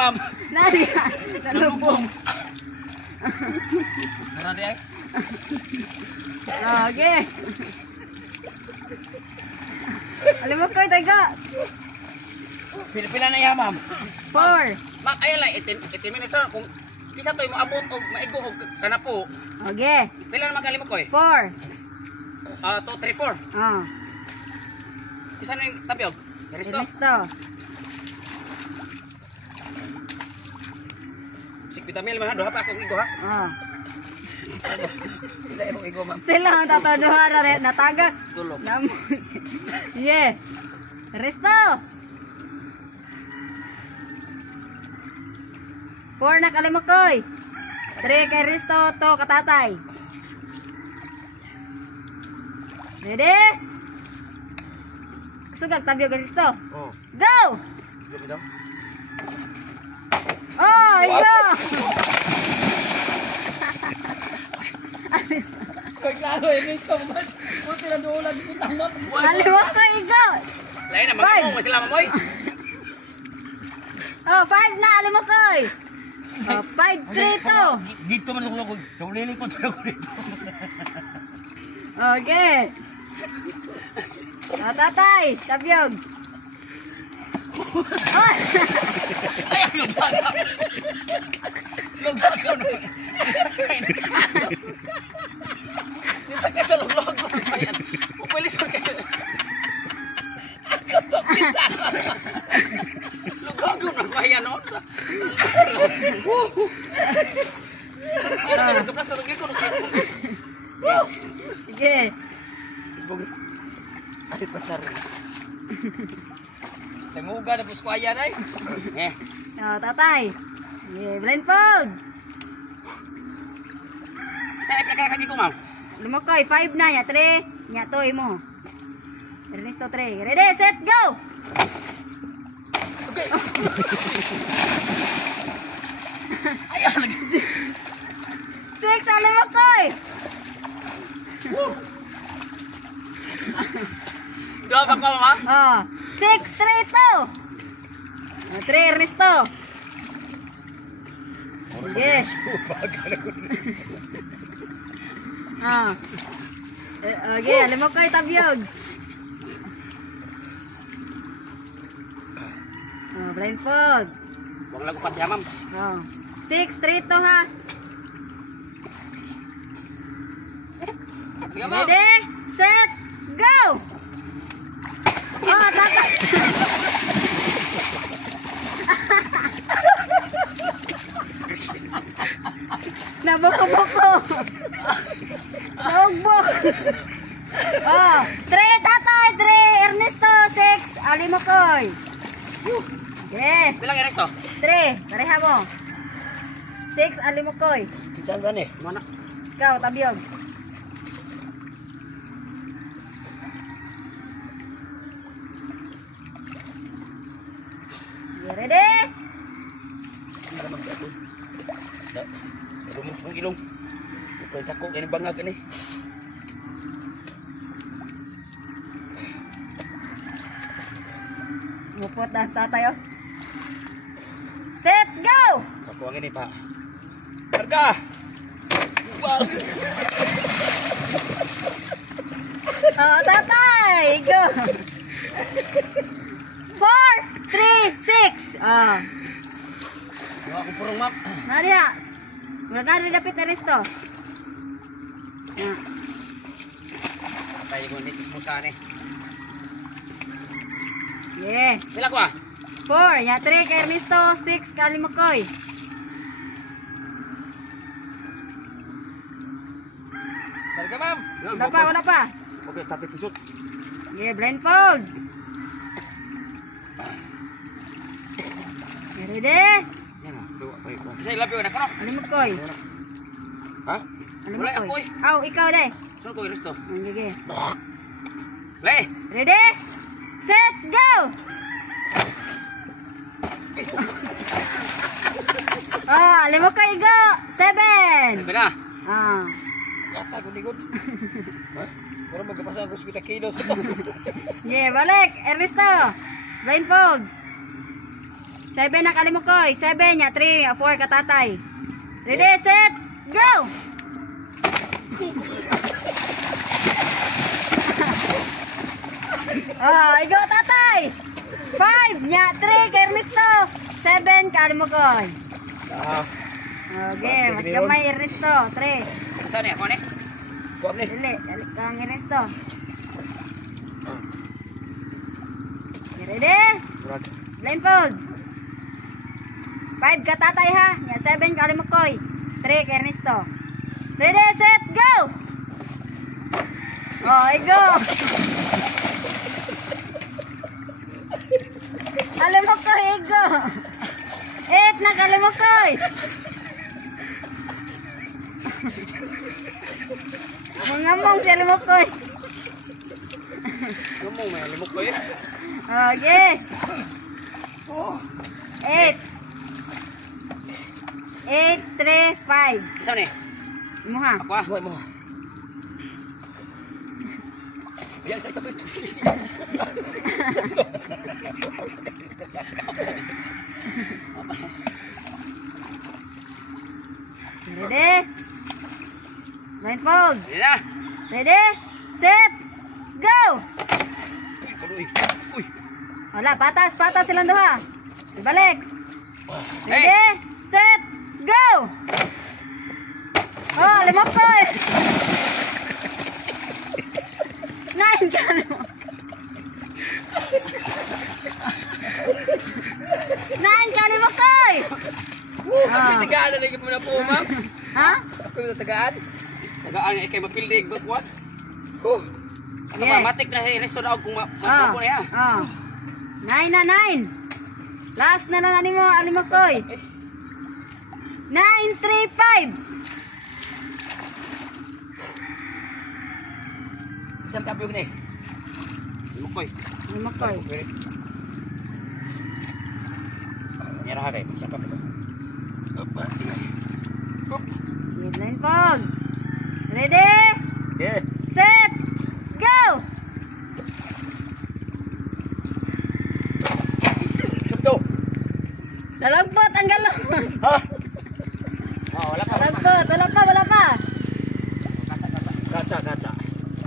ma'am. Nari. Nalubong. Nari ay. Okay. Alam mo ko, taga. Pila na yan, ma'am. 4. Ma'am, ayun lang, 18 minutes lang. Kung kisa to'y maabot o maigo o kanapo. Okay. Pila naman kalimot ko eh? 4. 2, 3, 4. Kisa na yung tabiog? Eristo? Ernesto. Vitamil man, doha pa akong igo ha? Sila akong igo, ma'am. Sila ang tataduha na rin. Natagak. Tulog. Yeah. Resto. 4 na kalimakoy. 3 kay Resto. 2 katatay. Ready? Sugag tabi kay Resto. Go! Oh, iyo! Pagklaro, ini ito man. Kung pinaduulan, putang mo. Aliwa ko, iyo! Lain na, mga mo, masila mamoy. Oh, 5 na, aliwa ko. Oh, 5, 3 to. Dito man ako, kaulili ko ako dito. Okay. Oh, tatay, tabyog. Oh! Ay, lumbagaw. Lumbagaw naman. Isakay sa lumbagaw. Pupilis mo kayo. Lumbagaw na kaya no? Sige. Ay, pasar. Tanguga na po squaya na eh. Oh, tatay. Yeah, blindfold. Saan pinakakagi ko, ma'am? Lumakoy, 5 na, ya 3. Ya 2 mo. Ernesto 3. Ready, set, go! Okay. Ayaw lagi. 6, lumakoy. Dua pa ko, ma'am? Oh, 6, 3 to. 3, Ernesto. Yes. Ah. Okay, alam mo kayo tabyog. Oh, blindfold. Huwag lang upat niya, ma'am. Oh. 6, 3 to ha. Ready, set, go! Oh, tata. Nabuko-buko. Nabugbok. Oh, 3 tatay, 3 Ernesto, 6 Alimokoy. Yeah. Bilang Ernesto? 3, pareha mo. 6 Alimokoy. Saan ba ni? Mana? Ikaw, tabyog. You ready? Rumus kong ilong. Ito tako kini bangag ini. Ngupot na sa tayo. Set, go! Tako ang ini, pa. Harga! Wow! Oh, tatay! Go! 4, 3, 6. Ah. Gawa ko purong, ma'am. Nadia. Mula na dapit na resto. Tayo ko nitis mo saan eh. Yeah. Sila ko ah? 4, ya 3 kay Ernesto, 6 Kalimakoy. Harga, ma'am. Wala pa. Okay, tapi pisot. Yeah, blindfold. Ready? Yan ah, luwa pa ito. Isa ilapyo na ko no? Kalimakoy. Ha? Wala ako Kalimakoy. eh. Aw, ikaw deh. Saan ko Ernesto? Sige. Le! Ready? Set, go! Ah, Kalimakoy, go! 7. Sabi na. Ah. Yata ko ligod. Ha? Wala magkapasa ako 50 kilos. Yeah, balik. Ernesto. Blindfold. 7 na Kalimukoy. 7 nya 3, 4 katatay. Ready, set, go! Oh, igo tatay. 5 nya 3 kay Ernesto. 7 Kalimukoy. Okay, mas gamay Ernesto. 3. Saan ni? Ako ni? Kuwag ni. Dili, kang Ernesto. Ready? Blindfold. 5 katatay ha. Nya 7 Kalimukoy. 3 kay Ernesto. Ready, set, go! Oh, igo. Kalimukoy, igo. 8 na Kalimukoy. Mangamong si Kalimukoy. Ngamong may limok ko eh. Okay. 8. 8, 3, 5. Saan ni? Imo ha. Ako ah. Buhay mo. Yan, sakit. Ready? Blindfold. Yan na. Ready? Set. Go! Uy. Uy. Wala, patas silang duha. Ibalik. Ready? Hey. Set. Go! Oh, limok ko eh. 9 ka limok. 9 ka limok ko eh. Tagaan na lagi mo na po, ma'am. Ha? Ako yung tagaan. Tagaan na ikay mapildig. What? Oh. Ano Yeah. ba? Matik na si Resto na ako kung matupo na yan. 9 na 9. Last na lang ani mo, alimok ko eh. 9, 3, 5. Isang tapyog na eh. Lukoy. Alimok ko eh. Nyara ha kayo. Saka pa ito. Blindfold. Ready? Yeah. Set. Go! Subto. Lalampot ang galon. Ha? Oh, wala pa. Lalampot. Wala pa. Kaca.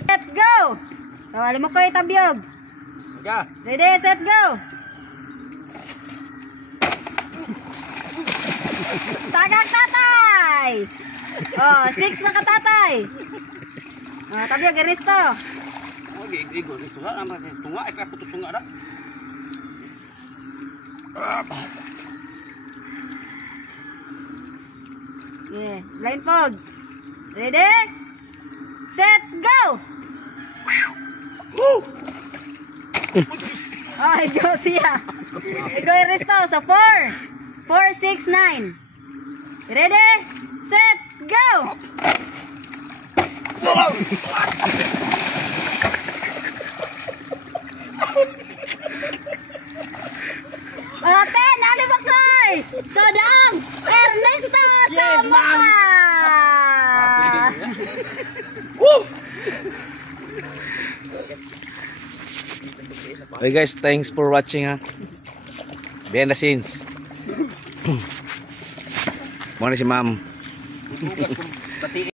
Set. Go! So, alimok ko eh, tabyog. Ja. Ready? Set. Go! Tagak tatay! Oh, 6 na katatay. Oh, tabyog, Ernesto. Oh, gigo. Resto na. Naman sa tunga. Ay, ako tutunga na. Yeah, blindfold. Ready? Set, go! Oh, igo siya. Igo Ernesto sa 4. 4, 6, 9. Ready? Set, go! Ten, Alibakoy! Sodang! Ernesto! Sama ka! Okay guys, thanks for watching ha. Behind the scenes. Muna si ma'am.